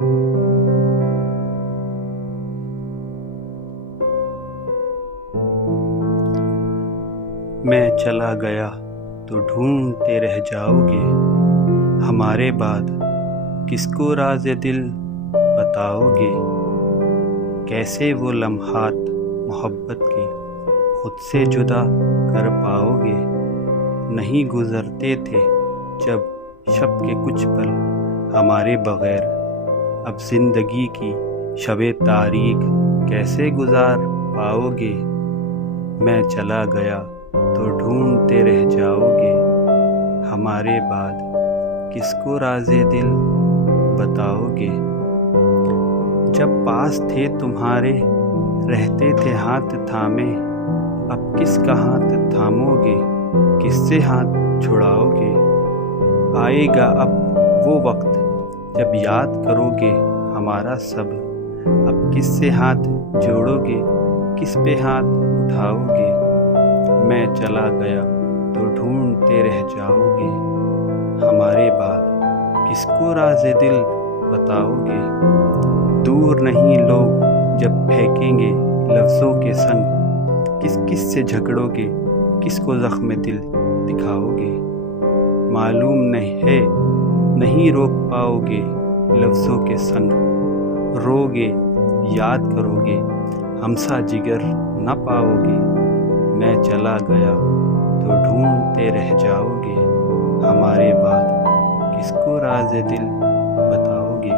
मैं चला गया तो ढूंढते रह जाओगे, हमारे बाद किसको राज़े दिल बताओगे। कैसे वो लम्हात मोहब्बत के खुद से जुदा कर पाओगे। नहीं गुज़रते थे जब शब के कुछ पल हमारे बग़ैर, अब ज़िंदगी की शबे तारीक कैसे गुज़ार पाओगे। मैं चला गया तो ढूंढते रह जाओगे, हमारे बाद किसको राज़े दिल बताओगे। जब पास थे तुम्हारे रहते थे हाथ थामे, अब किसका हाथ थामोगे, किससे हाथ छुड़ाओगे। आएगा अब वो वक्त जब याद करोगे हमारा सब, अब किससे हाथ जोड़ोगे, किस पे हाथ उठाओगे। मैं चला गया तो ढूंढते रह जाओगे, हमारे बाद किसको राज़े दिल बताओगे। दूर नहीं लोग जब फेंकेंगे लफ्ज़ों के संग, किस किस से झगड़ोगे, किसको ज़ख्म दिल दिखाओगे। मालूम नहीं है नहीं रोक पाओगे लफ्ज़ों के संग, रोगे याद करोगे हमसा जिगर न पाओगे। मैं चला गया तो ढूंढते रह जाओगे, हमारे बाद किसको राज़े दिल बताओगे।